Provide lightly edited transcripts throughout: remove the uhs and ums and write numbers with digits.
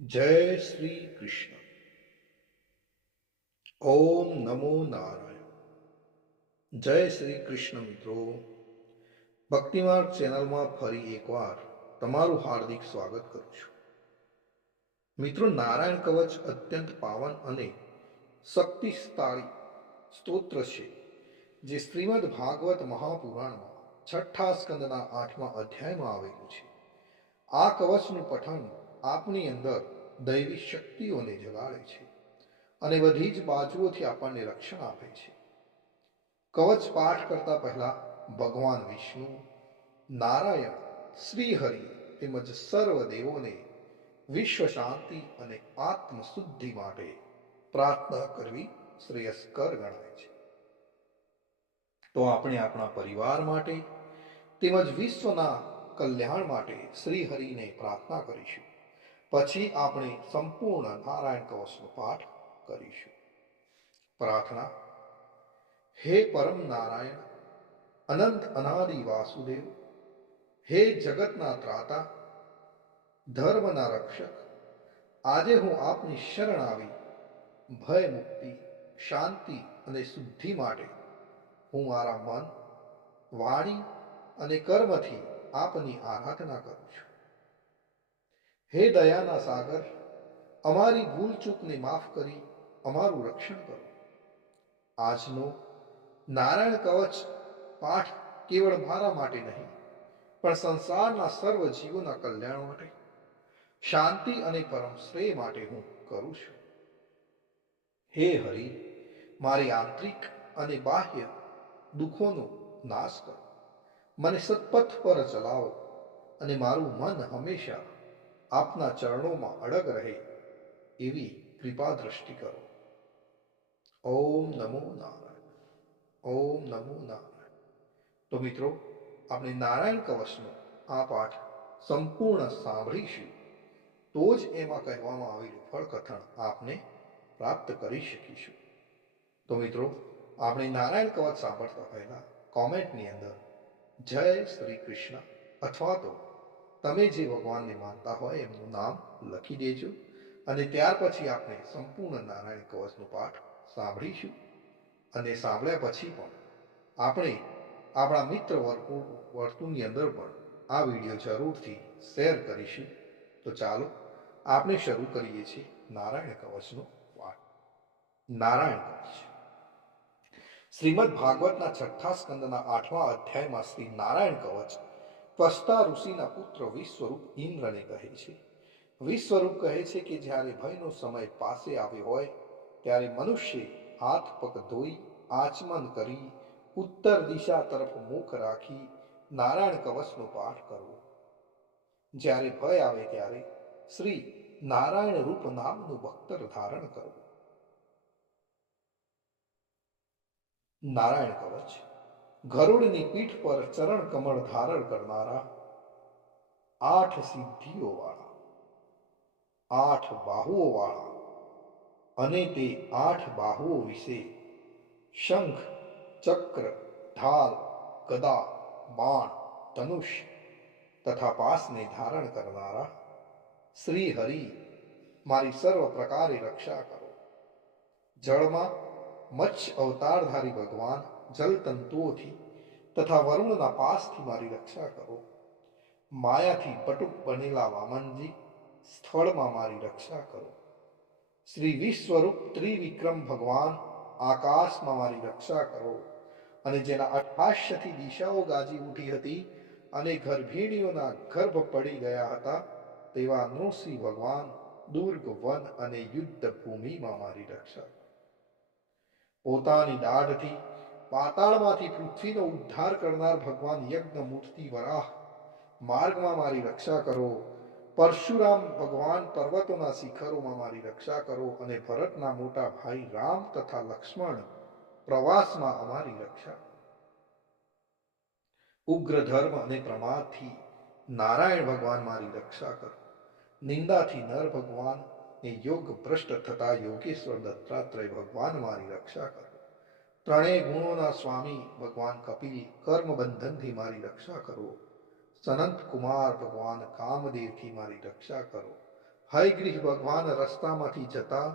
जय श्री कृष्ण। ओम नमो नारायण। जय श्री कृष्ण मित्रों, भक्तिमार्ग चैनल में फरी एक बार तमारू हार्दिक स्वागत करूं छुं। मित्रों, नारायण कवच अत्यंत पावन अने शक्तिशाળી સ્તોત્ર છે જે શ્રીમદ ભાગવત મહાપુરાણમાં છઠ્ઠા સ્કંદના 8મા અધ્યાયમાં આવેલું છે। આ કવચનું પઠન આપની અંદર દૈવી શક્તિઓને જગાડે છે અને બધી જ બાજુઓથી આપણને રક્ષણ આપે છે। કવચ પાઠ કરતા પહેલા ભગવાન વિષ્ણુ, નારાયણ, શ્રી હરિ તેમજ સર્વ દેવોને વિશ્વ શાંતિ અને આત્મ શુદ્ધિ માટે પ્રાર્થના કરવી શ્રેયસ્કર ગણાય છે। તો આપણે આપણા પરિવાર માટે તેમજ વિશ્વના કલ્યાણ માટે શ્રી હરિને પ્રાર્થના કરીશું। પછી આપણે સંપૂર્ણ નારાયણ કવચનો પાઠ કરીશું। પ્રાર્થના। હે પરમ નારાયણ, અનંત અનાદિ વાસુદેવ, હે જગતના ત્રાતા, ધર્મના રક્ષક, આજે હું આપની શરણ આવી ભય મુક્તિ, શાંતિ અને શુદ્ધિ માટે હું મારા મન, વાણી અને કર્મથી આપની આરાધના કરું છું। હે દયાના સાગર, અમારી ભૂલ ચૂકને માફ કરી અમારું રક્ષણ કરો। આજનો નારાયણ કવચ પાઠ કેવળ મારા માટે નહીં, પણ સંસારના સર્વ જીવોના કલ્યાણ માટે, શાંતિ અને પરમ શ્રેય માટે હું કરું છું। હે હરિ, મારી આંતરિક અને બાહ્ય દુઃખોનો નાશ કરો, મને સત્પથ પર ચલાવો અને મારું મન હંમેશા આપના ચરણોમાં અડગ રહે એવી કૃપા દ્રષ્ટિ કરો। ઓમ નમો નારાયણ। ઓમ નમો નારાયણ। તો મિત્રો, આપણે નારાયણ કવચનો આ પાઠ સંપૂર્ણ સાંભળીશું તો જ એમાં કહેવામાં આવેલું ફળકથન આપને પ્રાપ્ત કરી શકીશું। તો મિત્રો, આપણે નારાયણ કવચ સાંભળતા પહેલા કોમેન્ટની અંદર જય શ્રી કૃષ્ણ અથવા તો તમે જે ભગવાનને માનતા હોય એમનું નામ લખી દેજો અને ત્યાર પછી આપણે સંપૂર્ણ નારાયણ કવચનો પાઠ સાંભળીશું। અને સાંભળ્યા પછી પણ આપણે આપણા મિત્ર વર્તુળની અંદર પણ આ વિડીયો જરૂરથી શેર કરીશું। તો ચાલો આપણે શરૂ કરીએ છીએ નારાયણ કવચનો પાઠ। નારાયણ કવચ। શ્રીમદ ભાગવતના છઠ્ઠા સ્કંદના 8મા અધ્યાયમાં શ્રી નારાયણ કવચ ત્વષ્ટા ઋષિના પુત્ર વિશ્વરૂપ ઇન્દ્રને કહે છે। વિશ્વરૂપ કહે છે કે જ્યારે ભયનો સમય પાસે આવ્યો હોય ત્યારે મનુષ્ય હાથ પગ ધોઈ આચમન કરી ઉત્તર દિશા તરફ મુખ રાખી નારાયણ કવચનો પાઠ કરવો। જ્યારે ભય આવે ત્યારે શ્રી નારાયણ રૂપ નામનું બખ્તર ધારણ કરવું। નારાયણ કવચ। ગરુડની પીઠ પર ચરણ કમળ ધારણ કરનારા, 8 સિદ્ધિઓ વાળા, 8 બાહુઓ વાળા અને તે 8 બાહુઓ વિશે શંખ, ચક્ર, ઢાલ, ગદા, બાણ, ધનુષ તથા પાસને ધારણ કરનારા શ્રી હરિ, મારી સર્વ પ્રકારે રક્ષા કરો। જળમાં મત્સ્ય અવતારધારી ભગવાન જલતંતુઓથી તથા વરુણના પાસથી મારી રક્ષા કરો। માયાથી પટુક બનેલા વામનજી, સ્થળમાં મારી રક્ષા કરો। શ્રી વિશ્વરૂપ ત્રિવિક્રમ ભગવાન, આકાશમાં મારી રક્ષા કરો। અને જેના અઠાસ્યથી દિશાઓ ગાજી ઉઠી હતી અને ગર્ભિણીઓના ગર્ભ પડી ગયા હતા તેવા નૃસિંહ ભગવાન, દુર્ગ વન અને યુદ્ધ ભૂમિમાં મારી રક્ષા કરો। પોતાની દાઢથી પાતાળમાંથી પૃથ્વીનો ઉદ્ધાર કરનાર ભગવાન યજ્ઞ મૂર્તિ વરાહ, માર્ગમાં મારી રક્ષા કરો। પરશુરામ ભગવાન, પર્વતોના શિખરોમાં મારી રક્ષા કરો। અને ભરતના મોટા ભાઈ રામ તથા લક્ષ્મણ, પ્રવાસમાં અમારી રક્ષા કરો। ઉગ્ર ધર્મ અને પ્રમાદથી નારાયણ ભગવાન મારી રક્ષા કરો। નિંદાથી નર ભગવાન ને યોગ ભ્રષ્ટ થતા યોગેશ્વર દત્તાત્રેય ભગવાન મારી રક્ષા કરો। ત્રણેય ગુણોના સ્વામી ભગવાન કપિલ, કર્મ બંધનથી મારી રક્ષા કરો। સનંત કુમાર ભગવાન કામદેવથી મારી રક્ષા કરો। હયગ્રીહ ભગવાન રસ્તામાંથી જતા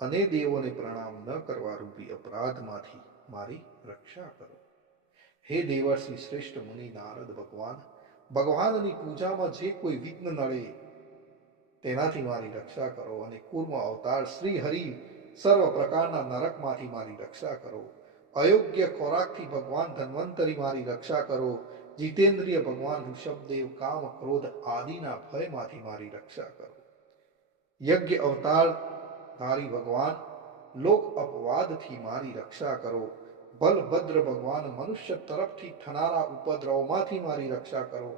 અને દેવોને પ્રણામ ન કરવા રૂપી અપરાધમાંથી મારી રક્ષા કરો. હે દેવર્ષિ શ્રેષ્ઠ મુનિ નારદ ભગવાન, ભગવાનની પૂજામાં જે કોઈ વિઘ્ન નડે તેનાથી મારી રક્ષા કરો. અને કૂર્મ અવતાર શ્રી હરિ સર્વ પ્રકારના નરકમાંથી મારી રક્ષા કરો. અયોગ્ય ખોરાકથી ભગવાન ધન્વંતરી મારી રક્ષા કરો. જીતેન્દ્રિય ભગવાન ઋષભદેવ કામ ક્રોધ આદિના ભયમાંથી મારી રક્ષા કરો. યજ્ઞ અવતાર ધારી ભગવાન લોક અપવાદથી મારી રક્ષા કરો. બલભદ્ર ભગવાન મનુષ્ય તરફથી થનારા ઉપદ્રવમાંથી મારી રક્ષા કરો.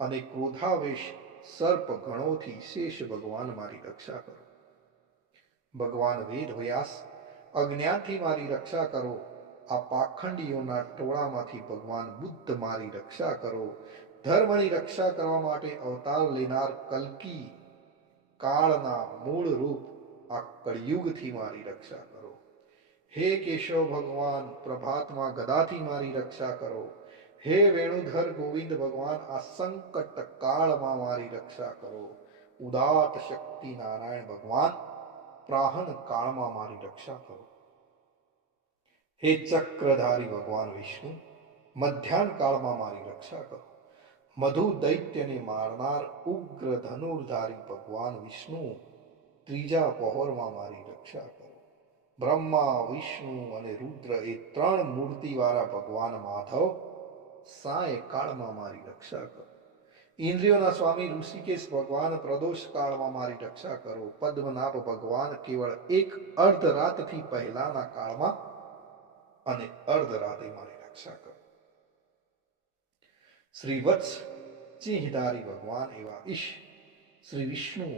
અને ક્રોધાવેશ સર્પ ગણોથી શેષ ભગવાન મારી રક્ષા કરો. ભગવાન વેદ વ્યાસ અજ્ઞાનથી મારી રક્ષા કરો. આ પાખંડીઓના ટોળામાંથી ભગવાન બુદ્ધ મારી રક્ષા કરો. ધર્મની રક્ષા કરવા માટે અવતાર લેનાર કલ્કી કાળના મૂળ રૂપ આ કળિયુગથી મારી રક્ષા કરો. હે કેશવ ભગવાન પ્રભાતમાં ગદાથી મારી રક્ષા કરો. હે વેણુધર ગોવિંદ ભગવાન આ સંકટ કાળમાં મારી રક્ષા કરો. ઉદાત શક્તિ નારાયણ ભગવાન પ્રાહન કાળમાં મારી રક્ષા કરો. હે ચક્રધારી ભગવાન વિષ્ણુ મધ્યાહન કાળમાં મારી રક્ષા કરો. મધુ દૈત્યને મારનાર ઉગ્ર ધનુર્ધારી ભગવાન વિષ્ણુ ત્રીજા પહોરમાં મારી રક્ષા કરો. બ્રહ્મા વિષ્ણુ અને રુદ્ર એ ત્રણ મૂર્તિવાળા ભગવાન માધવ સાય કાળમાં મારી રક્ષા કરો. ઇન્દ્રિયોના સ્વામી ઋષિકેશ ભગવાન પ્રદોષ કાળમાં મારી રક્ષા કરો. પદ્મનાભ ભગવાન કેવળ એક અર્ધરાતથી પહેલાના કાળમાં અને અર્ધરાતે મારી રક્ષા કરો. શ્રી વત્સ સિંહધારી ભગવાન એવા ઈશ શ્રી વિષ્ણુ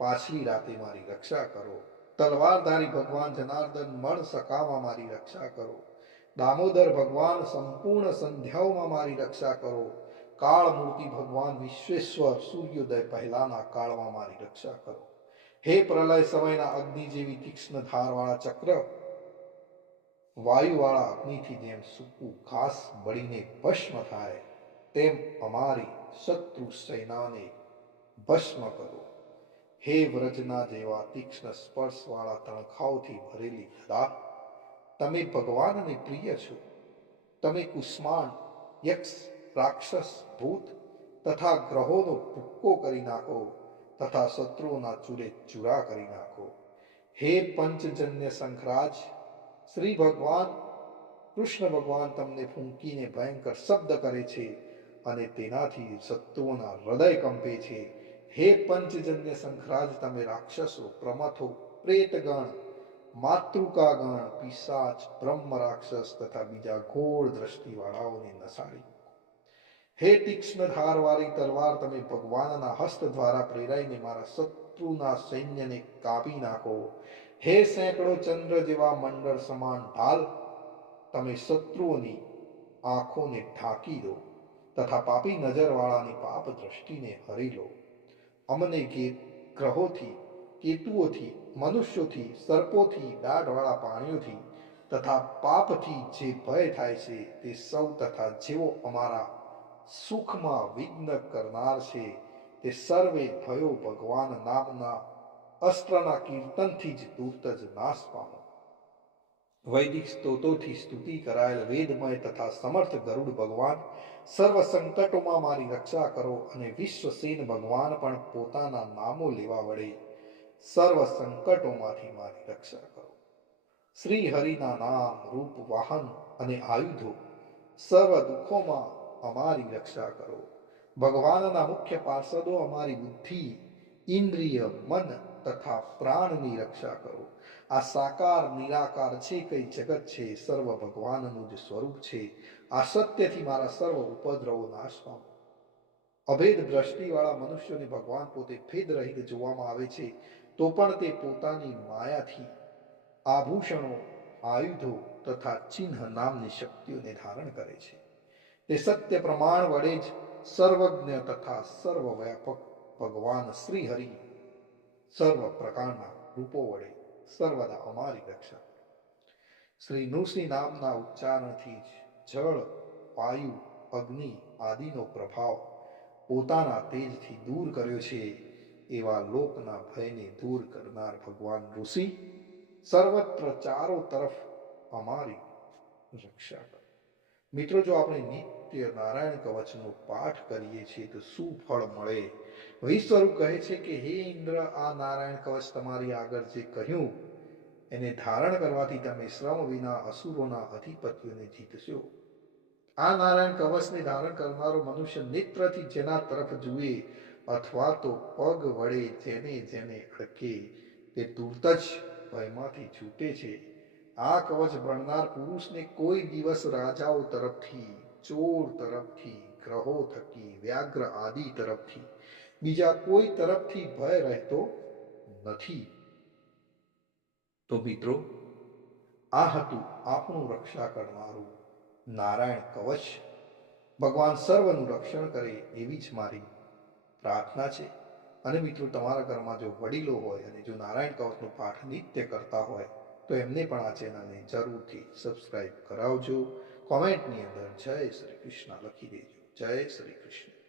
પાછલી રાતે મારી રક્ષા કરો. તલવારધારી ભગવાન જનાર્દન મળ સકામાં મારી રક્ષા કરો. દામોદર ભગવાન સંપૂર્ણ સંધ્યાઓમાં મારી રક્ષા કરો. કાળ મૂર્તિ ભગવાન વિશ્વેશ્વર સૂર્યોદય પહેલાના કાળમાં મારી રક્ષા કરો. હે પ્રલય સમયના અગ્નિ જેવી તીક્ષ્ણ ધારવાળા ચક્ર વાયુવાળા અગ્નિથી જેમ સૂકું ઘાસ બળીને ભસ્મ થાય તેમ અમારી શત્રુ સેનાને ભસ્મ કરો. હે વ્રજના જેવા તીક્ષ્ણ સ્પર્શવાળા તણખાઓથી ભરેલી ગદા તમે ભગવાનને પ્રિય છો. તમે કુષ્માંડ યક્ષ રાક્ષસ ભૂત તથા ગ્રહોનો ભૂક્કો કરી નાખો તથા શત્રુઓના ચૂરે ચૂરા કરી નાખો. હે પંચજન્ય શંખરાજ શ્રી ભગવાન કૃષ્ણ ભગવાન તમને ફૂંકીને ભયંકર શબ્દ કરે છે અને તેનાથી શત્રુઓના હૃદય કંપે છે. હે પંચજન્ય શંખરાજ તમે રાક્ષસો પ્રમથો પ્રેતગણ માતૃકાગણ પિશાચ બ્રહ્મ રાક્ષસ તથા બીજા ઘોર દ્રષ્ટિવાળાઓને નસાડી. હે તીક્ષ્ણ ધારવાળી તલવાર તમે ભગવાનના હસ્ત દ્વારા પ્રેરાઈને મારા શત્રુના સૈન્યને કાપી નાખો. હે સેંકડો ચંદ્ર જેવા મંડળ સમાન ઢાલ તમે શત્રુઓની આંખોને ઢાંકી દો તથા પાપી નજરવાળાની પાપ દ્રષ્ટિને હરી લો. અમને ગ્રહોથી કેતુઓથી મનુષ્યોથી સર્પોથી દાઢવાળા પ્રાણીઓથી તથા પાપથી જે ભય થાય છે તે સૌ તથા જેઓ અમારા સુખમાં વિઘ્ન કરનાર છે તે સર્વે ભયો ભગવાન નામના અસ્ત્રના કીર્તનથી જ તુર્ત જ નાશ પામો. વૈદિક સ્તોત્રોથી સ્તુતિ કરાયેલ વેદમય તથા સમર્થ ગરુડ ભગવાન સર્વ સંકટોમાં મારી રક્ષા કરો. અને વિશ્વસેન ભગવાન પણ પોતાના નામો લેવા વડે સર્વ સંકટોમાંથી મારી રક્ષા કરો. શ્રી હરિના નામ રૂપ વાહન અને આયુધો સર્વ દુઃખોમાં અમારી રક્ષા કરો. ભગવાનના મુખ્ય પાર્ષદો અમારી બુદ્ધિ ઇન્દ્રિય મન તથા પ્રાણની રક્ષા કરો. આ સાકાર નિરાકાર છે કઈ જગત છે સર્વ ભગવાનનું જ સ્વરૂપ છે. આ સત્યથી મારા સર્વ ઉપદ્રવો નાશ પામો. અભેદ દ્રષ્ટિવાળા મનુષ્યોને ભગવાન પોતે ભેદ રહિત જોવામાં આવે છે તો પણ તે પોતાની માયાથી આભૂષણો આયુધો તથા ચિહ્ન નામની શક્તિઓને ધારણ કરે છે. તે સત્ય પ્રમાણ વડે જ સર્વજ્ઞ તથા સર્વવ્યાપક ભગવાન શ્રી હરિ સર્વ પ્રકારના રૂપો વડે સર્વદા અમારી રક્ષા કરો. શ્રી નૃસિંહ નામના ઉચ્ચારણથી જ જળ વાયુ અગ્નિ આદિનો પ્રભાવ પોતાના તેજથી દૂર કર્યો છે. એવા લોકના ભયને દૂર કરનાર ભગવાન ઋષિ સર્વત્ર ચારો તરફ અમારી રક્ષા કરો. મિત્રો, જો આપણે નિત્ય નારાયણ કવચનો પાઠ કરીએ છીએ તો શું ફળ મળે? વિશ્વરૂપ કહે છે કે હે ઇન્દ્ર, આ નારાયણ કવચ તમારી આગળ જે કહ્યું એને ધારણ કરવાથી તમે શ્રમ વિના અસુરોના અધિપતિઓને જીતશો. આ નારાયણ કવચને ધારણ કરનારો મનુષ્ય નેત્રથી જેના તરફ જુએ અથવા તો પગ વડે જેને જેને અડકે તે તુરત જ ભયમાંથી છૂટે છે. આ કવચ ભણનાર પુરુષને કોઈ દિવસ રાજાઓ તરફથી, ચોર તરફથી, ગ્રહો થકી, વ્યાઘ્ર આદિ તરફથી, બીજા કોઈ તરફથી ભય રહેતો નથી. તો મિત્રો, આ હતું આપણું રક્ષા કરનારું નારાયણ કવચ. ભગવાન સર્વનું રક્ષણ કરે એવી જ મારી પ્રાર્થના છે. અને મિત્રો, તમારા ઘરમાં જો વડીલો હોય અને જો નારાયણ કવચનો પાઠ નિત્ય કરતા હોય તો એમને પણ આ ચેનલને જરૂરથી સબસ્ક્રાઇબ કરાવજો. કોમેન્ટની અંદર જય શ્રી કૃષ્ણ લખી દેજો. જય શ્રી કૃષ્ણ.